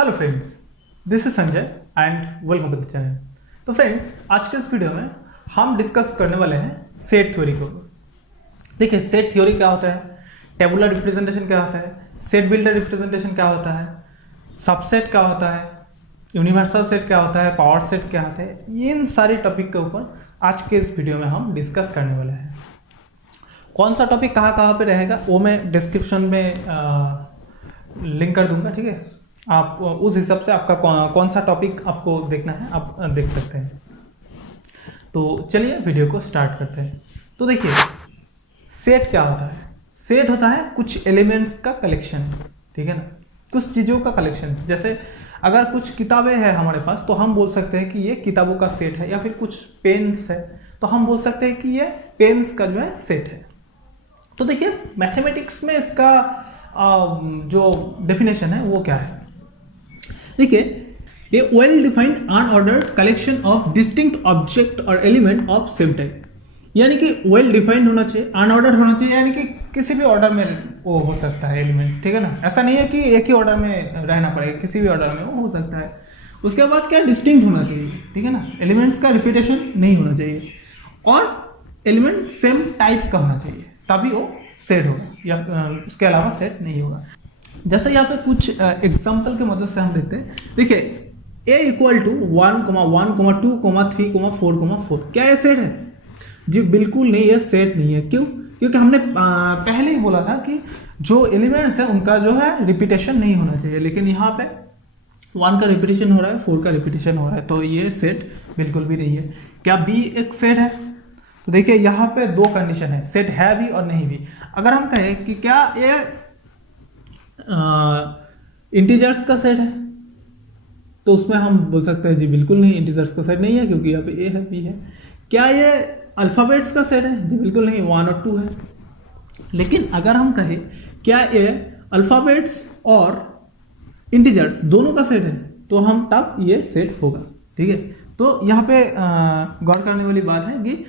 Hello friends, this is Sanjay and welcome to the channel. तो friends, आज के इस वीडियो में हम डिस्कस करने वाले हैं सेट थ्योरी को। देखिए, सेट थ्योरी क्या होता है, टेबुलर रिप्रेजेंटेशन क्या होता है, सेट बिल्डर रिप्रेजेंटेशन क्या होता है, सबसेट क्या होता है, यूनिवर्सल सेट क्या होता है, पावर सेट क्या होता है, इन सारे टॉपिक के ऊपर आज के इस वीडियो में हम डिस्कस करने वाले हैं। कौन सा टॉपिक कहाँ पे रहेगा वो मैं डिस्क्रिप्शन में लिंक कर दूंगा, ठीक है। आप उस हिसाब से आपका कौन सा टॉपिक आपको देखना है आप देख सकते हैं। तो चलिए वीडियो को स्टार्ट करते हैं। तो देखिए, सेट क्या होता है। सेट होता है कुछ एलिमेंट्स का कलेक्शन, ठीक है ना, कुछ चीज़ों का कलेक्शन। जैसे अगर कुछ किताबें हैं हमारे पास तो हम बोल सकते हैं कि ये किताबों का सेट है, या फिर कुछ पेन्स है तो हम बोल सकते हैं कि ये पेन्स का जो है सेट है। तो देखिए, मैथमेटिक्स में इसका जो डेफिनेशन है वो क्या है। देखिए, ये well defined unordered collection of distinct object और एलिमेंट ऑफ सेम टाइप, यानी कि वेल डिफाइंड होना चाहिए, अनऑर्डर्ड होना चाहिए, यानी कि किसी भी ऑर्डर में वो हो सकता है एलिमेंट्स, ठीक है ना। ऐसा नहीं है कि एक ही ऑर्डर में रहना पड़ेगा, किसी भी ऑर्डर में वो हो सकता है। उसके बाद क्या, डिस्टिंक्ट होना चाहिए, ठीक है ना, एलिमेंट्स का रिपीटेशन नहीं होना चाहिए, और एलिमेंट सेम टाइप का होना चाहिए, तभी वो सेट होगा, या उसके अलावा सेट नहीं होगा। जैसे यहाँ पे कुछ एग्जाम्पल के मदद से हम देखते हैं। देखिए, a इक्वल टू 1, 1, 2, 3, 4, 4, क्या ये सेट है? जी बिल्कुल नहीं, ये सेट नहीं है। क्यों? क्योंकि हमने पहले ही बोला था कि जो एलिमेंट्स है उनका जो है रिपीटेशन नहीं होना चाहिए, लेकिन यहाँ पे 1 का रिपीटेशन हो रहा है, 4 का रिपीटेशन हो रहा है, तो ये सेट बिल्कुल भी नहीं है। क्या b एक सेट है? तो देखिए, यहाँ पे दो कंडीशन है, सेट है भी और नहीं भी। अगर हम कहें कि क्या ये इंटीजर्स का सेट है, तो उसमें हम बोल सकते हैं जी बिल्कुल नहीं, इंटीजर्स का सेट नहीं है, क्योंकि यहाँ पे a है, b है। क्या ये अल्फाबेट्स का सेट है? जी बिल्कुल नहीं, 1 और 2 है। लेकिन अगर हम कहें क्या ये अल्फाबेट्स और इंटीजर्स दोनों का सेट है, तो हम तब ये सेट होगा, ठीक है। तो यहाँ पे गौर करने वाली बात है कि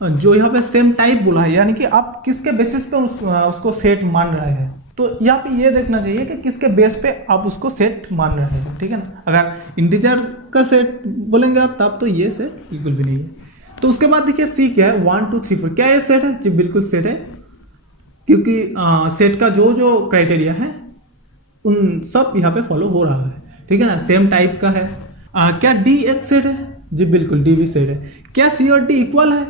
जो यहाँ पे सेम टाइप बोला है, यानी कि आप किसके बेसिस पे उसको सेट मान रहे हैं। तो यहाँ पे ये देखना चाहिए कि किसके बेस पे आप उसको सेट मान रहे हैं, ठीक है ना। अगर इंटीजर का सेट बोलेंगे आप, तब तो ये सेट बिल्कुल भी नहीं है। तो उसके बाद देखिए, सी क्या है, 1, 2, 3, 4, क्या ये सेट है? जी बिल्कुल सेट है, क्योंकि सेट का जो जो क्राइटेरिया है उन सब यहाँ पे फॉलो हो रहा है, ठीक है ना, सेम टाइप का है। क्या डी एक सेट है? जी बिल्कुल, डी भी सेट है। क्या सी और डी इक्वल है?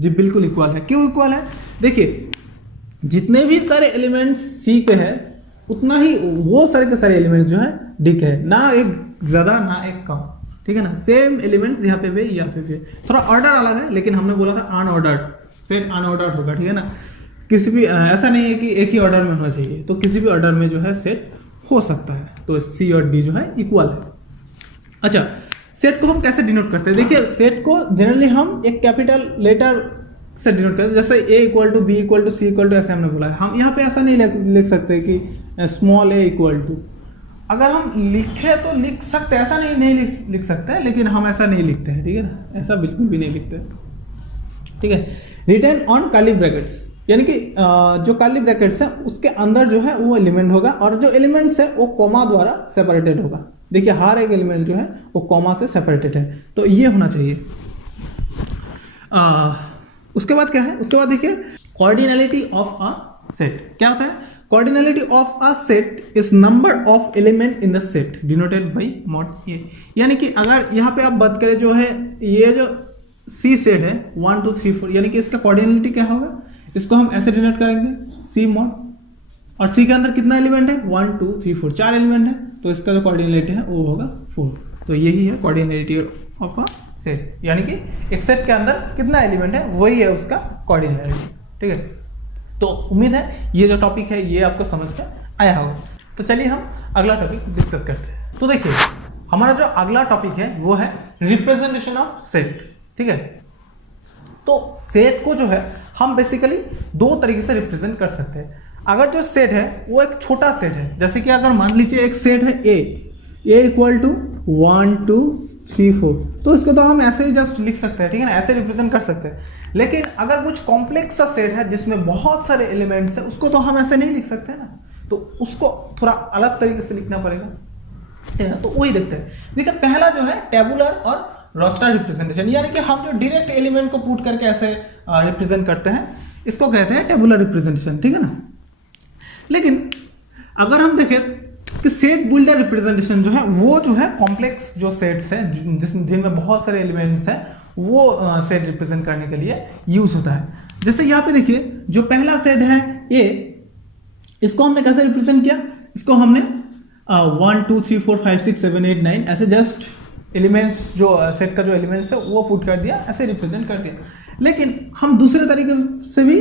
जी बिल्कुल इक्वल है। क्यों इक्वल है? देखिए, जितने भी सारे एलिमेंट्स सी के हैं उतना ही वो सारे के सारे एलिमेंट्स जो है डी के है, ना एक ज्यादा ना एक कम, ठीक है ना। सेम एलिमेंट्स यहाँ पे भी यहाँ पे भी, थोड़ा ऑर्डर अलग है, लेकिन हमने बोला था अनऑर्डर्ड, सेट अनऑर्डर्ड होगा, ठीक है ना। किसी भी ऐसा नहीं है कि एक ही ऑर्डर में होना चाहिए, तो किसी भी ऑर्डर में जो है सेट हो सकता है। तो सी और डी जो है इक्वल है। अच्छा, सेट को हम कैसे डिनोट करते हैं? देखिए, सेट को जनरली हम एक कैपिटल लेटर से डिनोट करते हैं, जैसे a equal to b equal to c equal to, ऐसे हमने बोला है। हम यहाँ पे ऐसा नहीं लिख सकते कि स्मॉल a इक्वल टू। अगर हम लिखे तो लिख सकते हैं, ऐसा नहीं लिख सकते हैं, लेकिन हम ऐसा नहीं लिखते हैं, ठीक है ना, ऐसा बिल्कुल भी नहीं लिखते, ठीक है। रिटर्न ऑन कर्ली ब्रैकेट्स, यानी कि जो कर्ली ब्रैकेट्स है उसके अंदर जो है वो एलिमेंट होगा, और जो एलिमेंट्स है वो कॉमा द्वारा सेपरेटेड होगा। देखिए, हर एक एलिमेंट जो है वो कॉमा से सेपरेटेड है, तो ये होना चाहिए। उसके बाद क्या है? उसके बाद देखिए, कॉर्डिनलिटी ऑफ अ सेट क्या होता है? Cardinality of a set is number of element in the set denoted by mod A. यानी कि अगर यहाँ पे आप बात करें, जो है ये जो सी सेट है 1, 2, 3, 4, यानी कि इसका कॉर्डिनलिटी क्या होगा? इसको हम ऐसे डिनोट करेंगे, सी मॉड, और सी के अंदर कितना एलिमेंट है? 1, 2, 3, 4, 4 एलिमेंट है, तो इसका जो कॉर्डिनलिटी है वो होगा 4। तो यही है कॉर्डिनलिटी ऑफ अ सेट, यानी कि एक सेट के अंदर कितना एलिमेंट है वही है उसका कॉर्डिनलिटी, ठीक है। तो उम्मीद है ये जो टॉपिक है ये आपको समझ में आया होगा। तो चलिए हम अगला टॉपिक डिस्कस करते हैं। तो देखिए, हमारा जो अगला टॉपिक है वो है रिप्रेजेंटेशन ऑफ सेट, ठीक है। तो सेट को जो है हम बेसिकली दो तरीके से रिप्रेजेंट कर सकते हैं। अगर जो सेट है वो एक छोटा सेट है, जैसे कि अगर मान लीजिए एक सेट है a इक्वल टू 1, 2, 3, 4, तो इसको तो हम ऐसे ही जस्ट लिख सकते हैं, ठीक है ना, ऐसे रिप्रेजेंट कर सकते हैं। लेकिन अगर कुछ कॉम्प्लेक्स सा सेट है जिसमें बहुत सारे एलिमेंट्स है, उसको तो हम ऐसे नहीं लिख सकते ना, तो उसको थोड़ा अलग तरीके से लिखना पड़ेगा। ठीक है, तो वही देखते हैं। देखिए पहला जो है टेबुलर और रोस्टर रिप्रेजेंटेशन, यानी कि हम जो डायरेक्ट एलिमेंट को पुट करके ऐसे रिप्रेजेंट करते हैं, इसको कहते हैं टेबुलर रिप्रेजेंटेशन, ठीक है ना। लेकिन अगर हम देखें कि सेट बिल्डर रिप्रेजेंटेशन जो है वो जो है कॉम्प्लेक्स जो सेट्स हैं जिनमें बहुत सारे एलिमेंट्स हैं, वो सेट रिप्रेजेंट करने के लिए यूज होता है। जैसे यहाँ पे देखिए जो पहला सेट है ए, इसको हमने कैसे रिप्रेजेंट किया, इसको हमने 1 2 3 4 5 6 7 8 9 ऐसे जस्ट एलिमेंट्स जो सेट का जो एलिमेंट्स है वो पुट कर दिया, ऐसे रिप्रेजेंट कर दिया। लेकिन हम दूसरे तरीके से भी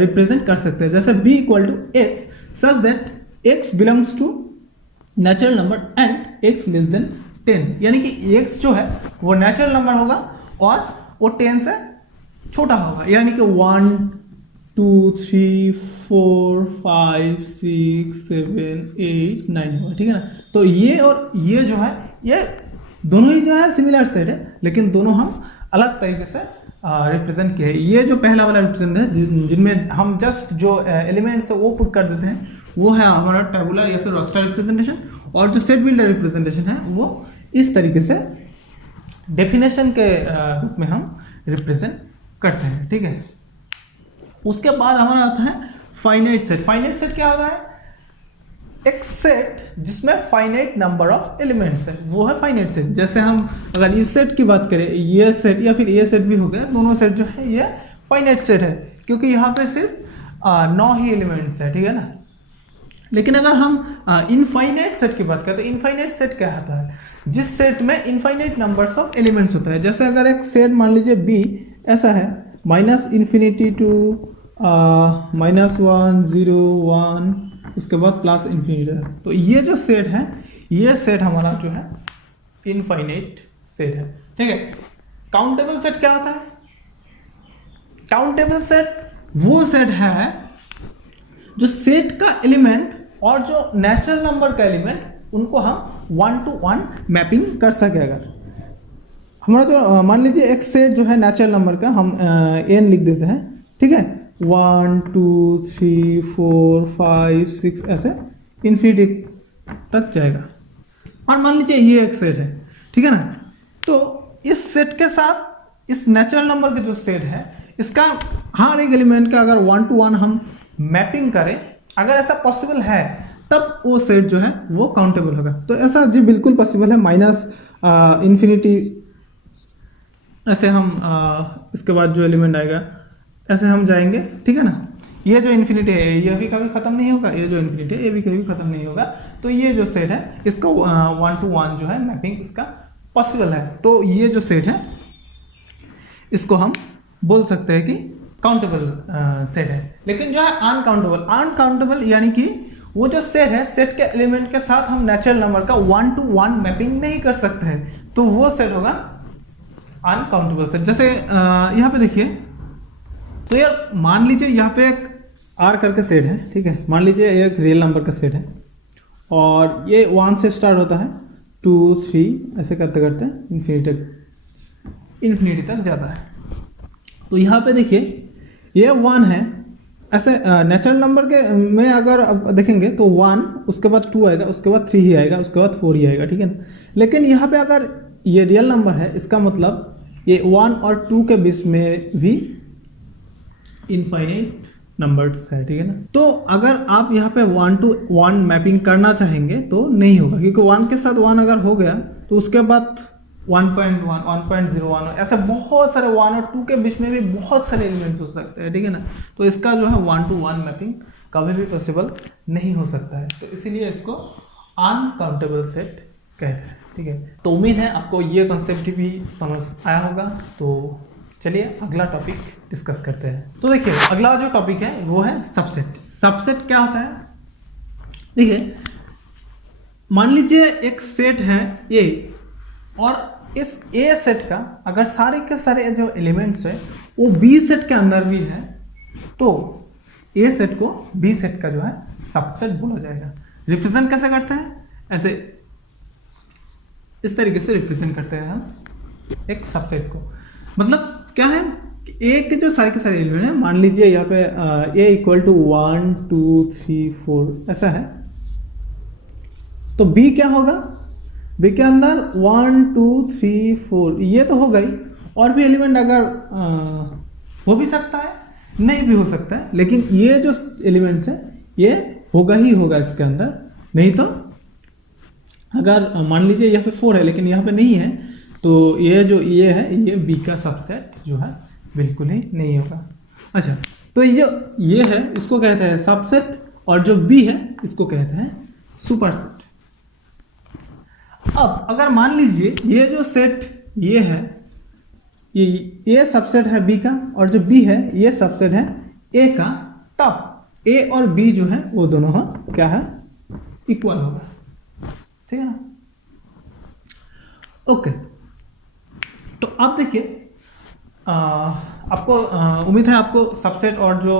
रिप्रेजेंट कर सकते हैं, जैसे b equal to x such that x belongs to natural number and x less than 10, यानी कि x जो है वो नेचुरल नंबर होगा और वो 10 से छोटा होगा, यानी कि 1 2 3 4 5 6 7 8 9 होगा, ठीक है ना। तो ये और ये जो है ये दोनों ही जो है सिमिलर सेट है, लेकिन दोनों हम अलग तरीके से रिप्रेजेंट किए। ये जो पहला वाला रिप्रेजेंट है जिनमें हम जस्ट जो एलिमेंट्स है वो पुट कर देते हैं, वो है हमारा टेबुलर या फिर रोस्टर रिप्रेजेंटेशन। और जो सेट बिल्डर रिप्रेजेंटेशन है वो इस तरीके से डेफिनेशन के रूप में हम रिप्रेजेंट करते हैं, ठीक है। उसके बाद हमारा आता है फाइनाइट सेट। फाइनाइट सेट क्या होता है, एक सेट जिसमें फाइनाइट नंबर ऑफ एलिमेंट्स है, वो है फाइनाइट सेट। जैसे हम अगर इस सेट की बात करें, ये सेट या फिर ये सेट भी हो गया, दोनों सेट जो है ये फाइनाइट सेट है, क्योंकि यहाँ पे सिर्फ 9 ही एलिमेंट्स है, ठीक है ना। लेकिन अगर हम इनफाइनाइट सेट की बात करें तो इनफाइनाइट सेट क्या होता है, जिस सेट में इनफाइनाइट नंबर्स ऑफ एलिमेंट्स होता है। जैसे अगर एक सेट मान लीजिए बी ऐसा है, -∞ टू -1 0 1 उसके बाद +∞ है, तो ये जो सेट है ये सेट हमारा जो है इनफाइनाइट सेट है, ठीक है। काउंटेबल सेट क्या होता है, काउंटेबल सेट वो सेट है जो सेट का एलिमेंट और जो नेचुरल नंबर का एलिमेंट उनको हम 1 to 1 मैपिंग कर सके। अगर हमारा जो मान लीजिए एक सेट जो है नेचुरल नंबर का हम n लिख देते हैं, ठीक है, 1 2 3 4 5 6 ऐसे इन्फिनिटी तक जाएगा। और मान लीजिए ये एक सेट है, ठीक है ना। तो इस सेट के साथ इस नेचुरल नंबर के जो सेट है इसका हर एक एलिमेंट का अगर 1 to 1 हम मैपिंग करें, अगर ऐसा पॉसिबल है तब वो सेट जो है वो काउंटेबल होगा। तो ऐसा जी बिल्कुल पॉसिबल है, -∞ ऐसे हम इसके बाद जो एलिमेंट आएगा ऐसे हम जाएंगे, ठीक है ना। ये जो इन्फिनिटी है ये भी कभी खत्म नहीं होगा, ये जो इन्फिनिटी है ये भी कभी खत्म नहीं होगा। तो ये जो सेट है इसको 1 to 1 जो है मैपिंग इसका पॉसिबल है। तो ये जो सेट है इसको हम बोल सकते हैं कि काउंटेबल सेट है। लेकिन जो है अनकाउंटेबल यानी कि वो जो सेट है सेट के एलिमेंट के साथ हम नेचुरल नंबर का 1 to 1 मैपिंग नहीं कर सकते हैं, तो वो सेट होगा अनकाउंटेबल सेट। जैसे यहाँ पे देखिए, तो ये मान लीजिए यहाँ पे एक R करके सेट है, ठीक है। मान लीजिए एक रियल नंबर का सेट है और ये 1 से स्टार्ट होता है, 2 3 ऐसे करते करते इन्फिनिटी तक जाता है। तो यहाँ पे देखिए ये 1 है, ऐसे नेचुरल नंबर के में अगर अब देखेंगे तो 1 उसके बाद 2 आएगा, उसके बाद 3 ही आएगा, उसके बाद 4 ही आएगा, ठीक है ना। लेकिन यहाँ पे अगर ये रियल नंबर है, इसका मतलब ये 1 और 2 के बीच में भी इनफाइनाइट नंबर्स है, ठीक है ना। तो अगर आप यहाँ पे 1 to 1 मैपिंग करना चाहेंगे तो नहीं होगा, क्योंकि 1 के साथ 1 अगर हो गया तो उसके बाद 1.1 1.01 ऐसे बहुत सारे 1 और 2 के बीच में भी बहुत सारे एलिमेंट्स हो सकते हैं, ठीक है ना। तो इसका जो है 1 to 1 मैपिंग कभी भी पॉसिबल नहीं हो सकता है, तो इसीलिए इसको अनकाउंटेबल सेट कहते हैं, ठीक है। तो उम्मीद है आपको ये कॉन्सेप्ट भी समझ आया होगा। तो चलिए अगला टॉपिक डिस्कस करते हैं। तो देखिए अगला जो टॉपिक है वो है सबसेट। सबसेट क्या होता है, देखिए मान लीजिए एक सेट है ए और इस ए सेट का अगर सारे के सारे जो एलिमेंट्स है वो बी सेट के अंदर भी है, तो ए सेट को बी सेट का जो है सबसेट बोला जाएगा। रिप्रेजेंट कैसे करते हैं, ऐसे इस तरीके से रिप्रेजेंट करते हैं हम एक सबसेट को। मतलब क्या है, ए के जो सारे के सारे एलिमेंट है, मान लीजिए यहाँ पे ए इक्वल टू 1 2 3 4 ऐसा है, तो बी क्या होगा, बी के अंदर 1 2 3 4 ये तो हो गई, और भी एलिमेंट अगर हो भी सकता है, नहीं भी हो सकता है, लेकिन ये जो एलिमेंट्स है ये होगा ही होगा इसके अंदर। नहीं तो अगर मान लीजिए यहाँ पे 4 है लेकिन यहाँ पे नहीं है, तो ये जो ये है ये बी का सबसेट जो है बिल्कुल ही नहीं होगा। अच्छा, तो ये है, इसको कहते हैं सबसेट, और जो बी है इसको कहते हैं सुपरसेट। अब अगर मान लीजिए ये जो सेट ये है, ये सबसेट है बी का, और जो बी है ये सबसेट है ए का, तब ए और बी जो है वो दोनों क्या है, इक्वल होगा। ठीक है ना। ओके, तो अब देखिए आपको उम्मीद है आपको सबसेट और जो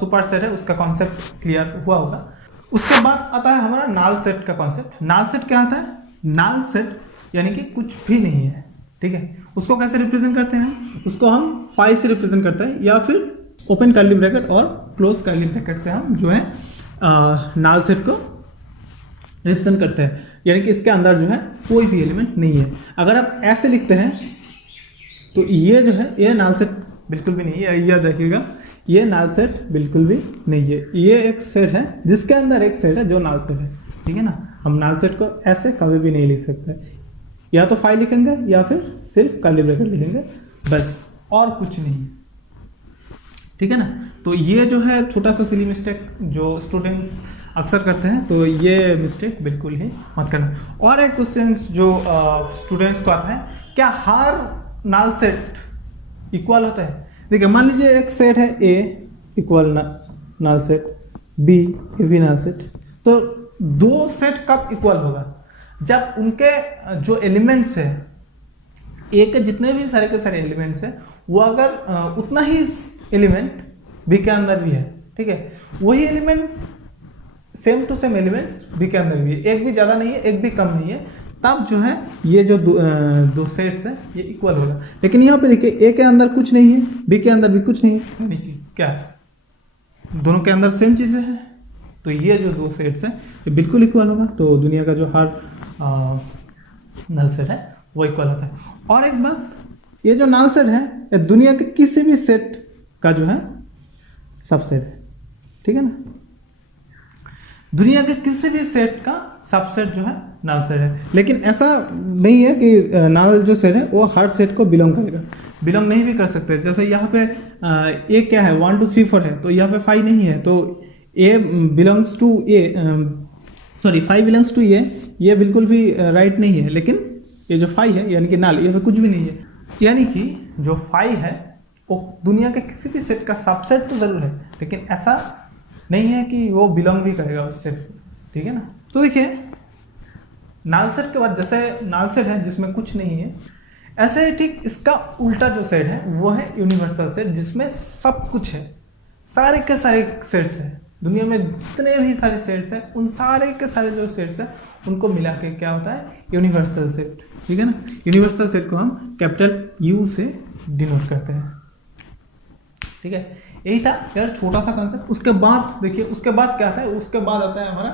सुपरसेट है उसका कॉन्सेप्ट क्लियर हुआ होगा। उसके बाद आता है हमारा नाल सेट का कॉन्सेप्ट। नाल सेट क्या आता है? नाल सेट यानी कि कुछ भी नहीं है। ठीक है, उसको कैसे रिप्रेजेंट करते हैं? उसको हम फाई से रिप्रेजेंट करते हैं, या फिर ओपन कर्ली ब्रैकेट और क्लोज कर्ली ब्रैकेट से हम जो है नाल सेट को रिप्रेजेंट करते हैं। यानी कि इसके अंदर जो है कोई भी एलिमेंट नहीं है। अगर आप ऐसे लिखते हैं तो ये जो है ये नाल सेट बिल्कुल भी नहीं है। याद रखिएगा, ये नाल सेट बिल्कुल भी नहीं है। ये एक सेट है जिसके अंदर एक सेट है जो नाल सेट है। ठीक है ना। हम नाल सेट को ऐसे कभी भी नहीं लिख सकते, या तो फाई लिखेंगे या फिर सिर्फ कर्ली ब्रैकेट लिखेंगे, बस, और कुछ नहीं। ठीक है ना। तो ये जो है छोटा सा सिली मिस्टेक जो स्टूडेंट्स अक्सर करते हैं, तो ये मिस्टेक बिल्कुल ही मत करना। और एक क्वेश्चन जो स्टूडेंट्स को आता है, क्या हर नाल सेट इक्वल होता है? देखिए, मान लीजिए एक सेट है ए इक्वल नाल सेट, बी ए भी नाल सेट, तो दो सेट कब इक्वल होगा? जब उनके जो एलिमेंट्स है, ए के जितने भी सारे के सारे एलिमेंट्स है, वो अगर उतना ही एलिमेंट बी के अंदर भी है, ठीक है, वही element same to same elements b के अंदर भी है, एक भी ज्यादा नहीं है एक भी कम नहीं है, तब जो है ये जो दो सेट्स है ये इक्वल होगा। लेकिन यहाँ पे देखिए, ए के अंदर कुछ नहीं है, बी के अंदर भी कुछ नहीं है, क्या दोनों के अंदर सेम चीजें हैं, तो ये जो दो सेट्स हैं ये बिल्कुल इक्वल होगा। तो दुनिया का जो हर नल सेट है वो इक्वल होता है। और एक बात, ये जो नल सेट है ये दुनिया के किसी भी सेट का जो है सबसेट है। ठीक है ना। दुनिया के किसी भी सेट का सबसेट जो है नल सेट है। लेकिन ऐसा नहीं है कि नल जो सेट है वो हर सेट को बिलोंग करेगा, बिलोंग नहीं भी कर सकते। जैसे यहाँ पे ए क्या है, 1 2 3 4 है, तो यहाँ पे 5 नहीं है, तो A belongs to A, sorry 5 belongs to A, ये बिल्कुल भी राइट नहीं है। लेकिन ये जो 5 है यानी कि नल, ये पे कुछ भी नहीं है। यानी कि जो 5 है वो दुनिया के किसी भी सेट का सबसेट तो जरूर है, लेकिन ऐसा नहीं है कि वो बिलोंग भी करेगा उस सेट को। ठीक है ना। तो देखिए, नल सेट के बाद जैसे नल सेट है जिसमें कुछ नहीं है, ऐसे ठीक इसका उल्टा जो सेट है वो है यूनिवर्सल सेट, जिसमें सब कुछ है, सारे के सारे सेट्स हैं। दुनिया में जितने भी सारे सेट्स हैं उन सारे के सारे जो सेट्स हैं उनको मिला के क्या होता है, यूनिवर्सल सेट। ठीक है ना। यूनिवर्सल सेट को हम कैपिटल यू से डिनोट करते हैं। ठीक है, यही था यार छोटा सा कॉन्सेप्ट। उसके बाद देखिए, उसके बाद क्या आता है, उसके बाद आता है हमारा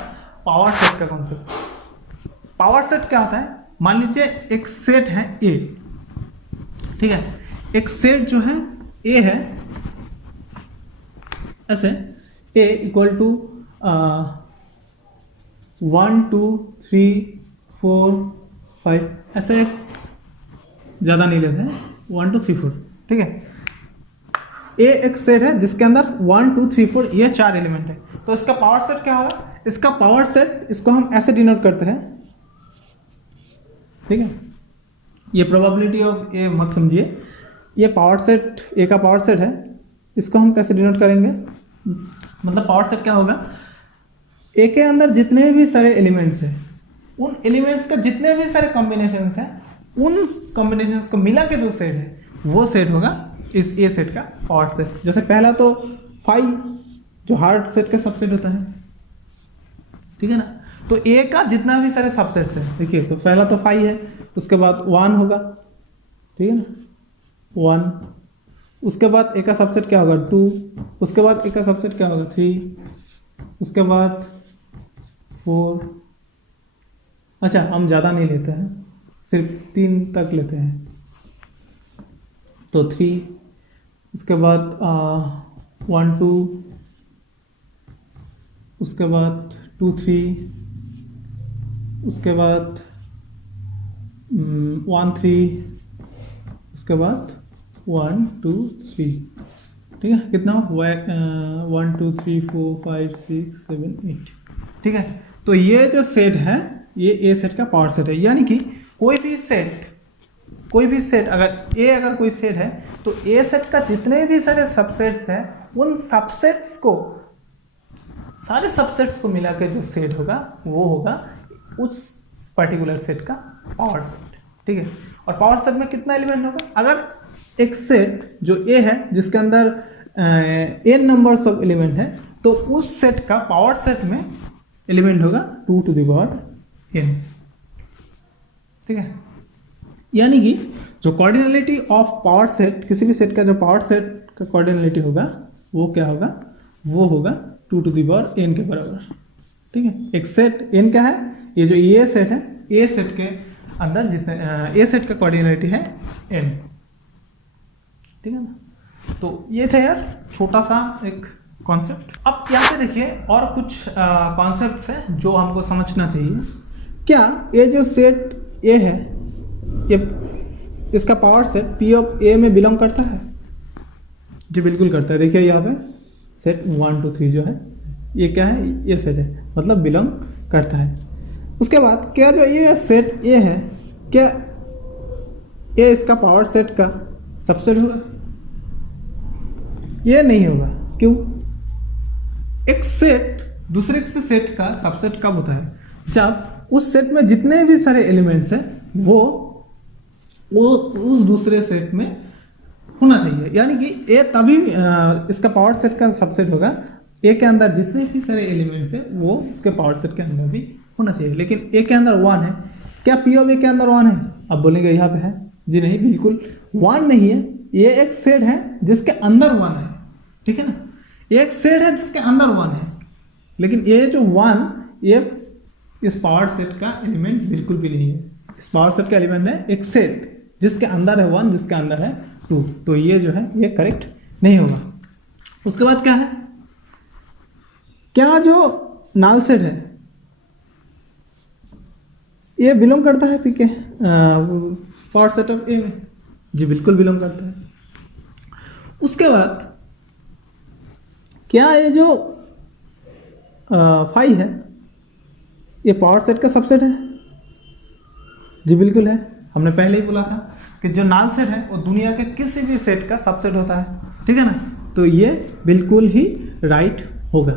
पावर सेट का कॉन्सेप्ट। पावर सेट क्या होता है? मान लीजिए एक सेट है ए, ठीक है, एक सेट जो है ए है, ऐसे ए इक्वल टू 1 2 3 4 5, ऐसे ज्यादा नहीं लेते हैं, 1 2 3 4। ठीक है, ए एक सेट है जिसके अंदर 1 2 3 4 ये 4 एलिमेंट है। तो इसका पावर सेट क्या होगा? इसका पावर सेट, इसको हम ऐसे डिनोट करते हैं। ठीक है, ये प्रोबेबिलिटी ऑफ ए मत समझिए, ये पावर सेट ए का पावर सेट है, इसको हम कैसे डिनोट करेंगे? मतलब पावर सेट क्या होगा, ए के अंदर जितने भी सारे एलिमेंट्स हैं, उन एलिमेंट्स का जितने भी सारे कॉम्बिनेशंस हैं, उन कॉम्बिनेशंस को मिला के जो सेट है वो सेट होगा इस ए सेट का पावर सेट। जैसे पहला तो 5 जो हार्ड सेट का सबसेट होता है। ठीक है ना। तो ए का जितना भी सारे सबसेट्स हैं, देखिए, तो पहला तो 5 है, उसके बाद 1 होगा, ठीक है ना, 1, उसके बाद ए का सबसेट क्या होगा 2, उसके बाद ए का सबसेट क्या होगा 3, उसके बाद 4, अच्छा हम ज़्यादा नहीं लेते हैं, सिर्फ 3 तक लेते हैं। तो 3, उसके बाद 1 2, उसके बाद 2 3, उसके बाद 1 3, उसके बाद 1 2 3। ठीक है, कितना 1 2 3 4 5 6 7 8। ठीक है, तो ये जो सेट है ये ए सेट का पावर सेट है, यानी कि कोई भी सेट अगर कोई सेट है तो ए सेट का जितने भी सारे सबसेट्स हैं उन सारे सबसेट्स को मिला के जो सेट होगा वो होगा उस पर्टिकुलर सेट का पावर सेट। ठीक है, और पावर सेट में कितना एलिमेंट होगा? अगर एक सेट जो ए है जिसके अंदर n नंबर्स ऑफ एलिमेंट है तो उस सेट का पावर सेट में एलिमेंट होगा 2 to the power n। ठीक है, यानी कि जो कॉर्डिनलिटी ऑफ पावर सेट, किसी भी सेट का जो पावर सेट का कॉर्डिनलिटी होगा वो क्या होगा? वो होगा 2 to the power n के बराबर। ठीक है, एक सेट n क्या है? ये जो ए सेट है, ए सेट के अंदर जितने ए सेट का कॉर्डिनलिटी है n। ठीक है ना, तो ये था यार छोटा सा एक कॉन्सेप्ट। अब यहाँ पे देखिए और कुछ कॉन्सेप्ट्स हैं जो हमको समझना चाहिए। क्या ये जो सेट ए है ये इसका पावर सेट पी ऑफ ए में बिलोंग करता है? जी बिल्कुल करता है। देखिए यहाँ पे सेट 1 2 3 जो है ये क्या है? ये सेट है, मतलब बिलोंग करता है। उसके बाद क्या जो ये सेट ए है, क्या ये इसका पावर सेट का सबसेट होगा? ये नहीं होगा। क्यों? एक सेट दूसरे से सेट का सबसेट कब होता है? जब उस सेट में जितने भी सारे एलिमेंट्स हैं वो उस दूसरे सेट में होना चाहिए, यानी कि ए तभी इसका पावर सेट का सबसेट होगा। ए के अंदर जितने भी सारे एलिमेंट्स हैं वो उसके पावर सेट के अंदर भी होना चाहिए। लेकिन ए के अंदर 1 है, क्या पी ऑफ ए के अंदर 1 है? अब बोलेंगे यहाँ पे है, जी नहीं, बिल्कुल 1 नहीं है। ये एक सेट है जिसके अंदर 1 है। ठीक है ना, एक सेट है जिसके अंदर 1 है, लेकिन ये जो 1 ये इस पावर सेट का एलिमेंट बिल्कुल भी नहीं है। इस पावर सेट का एलिमेंट है एक सेट जिसके अंदर है 1, जिसके अंदर है 2। तो ये जो है ये करेक्ट नहीं होगा। उसके बाद क्या है? क्या जो नल सेट है ये बिलोंग करता है पी के पावर सेट ऑफ ए में? जी बिल्कुल बिलोंग करता है। उसके बाद क्या ये जो 5 है ये पावर सेट का सबसेट है? जी बिल्कुल है। हमने पहले ही बोला था कि जो नल सेट है वो दुनिया के किसी भी सेट का सबसेट होता है। ठीक है ना, तो ये बिल्कुल ही राइट होगा।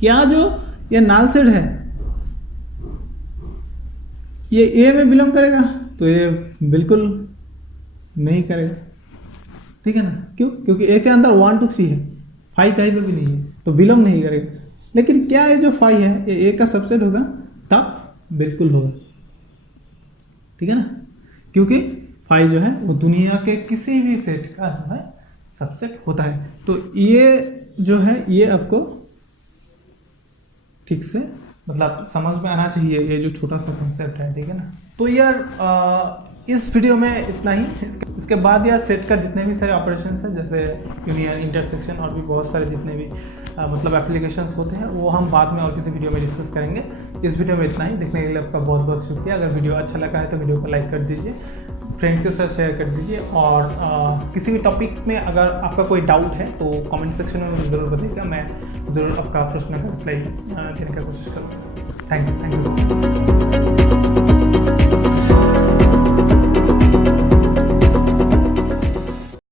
क्या जो ये नल सेट है ये ए में बिलोंग करेगा? तो ये बिल्कुल नहीं करेगा। ठीक है ना, क्यों? क्योंकि ए के अंदर 1 2 3 है, 5 कहीं पर भी नहीं है, तो बिलोंग नहीं करेगा। लेकिन क्या ये जो 5 है ये ए का सबसेट होगा? तब बिल्कुल होगा। ठीक है ना, क्योंकि 5 जो है वो दुनिया के किसी भी सेट का जो है सबसेट होता है। तो ये जो है ये आपको ठीक से मतलब समझ में आना चाहिए, ये जो छोटा सा कॉन्सेप्ट है। ठीक है ना, तो यार इस वीडियो में इतना ही। इसके बाद यार सेट का जितने भी सारे ऑपरेशंस हैं जैसे यूनियन, इंटरसेक्शन और भी बहुत सारे जितने भी मतलब एप्लीकेशंस होते हैं वो हम बाद में और किसी वीडियो में डिस्कस करेंगे। इस वीडियो में इतना ही। देखने के लिए आपका बहुत बहुत शुक्रिया। अगर वीडियो अच्छा लगा है तो वीडियो को लाइक कर दीजिए, फ्रेंड के साथ शेयर कर दीजिए, और किसी भी टॉपिक में अगर आपका कोई डाउट है तो कमेंट सेक्शन में मुझे ज़रूर बताइएगा, मैं ज़रूर आपका प्रश्न का रिप्लाई देने का कोशिश करूँगा। Thank you.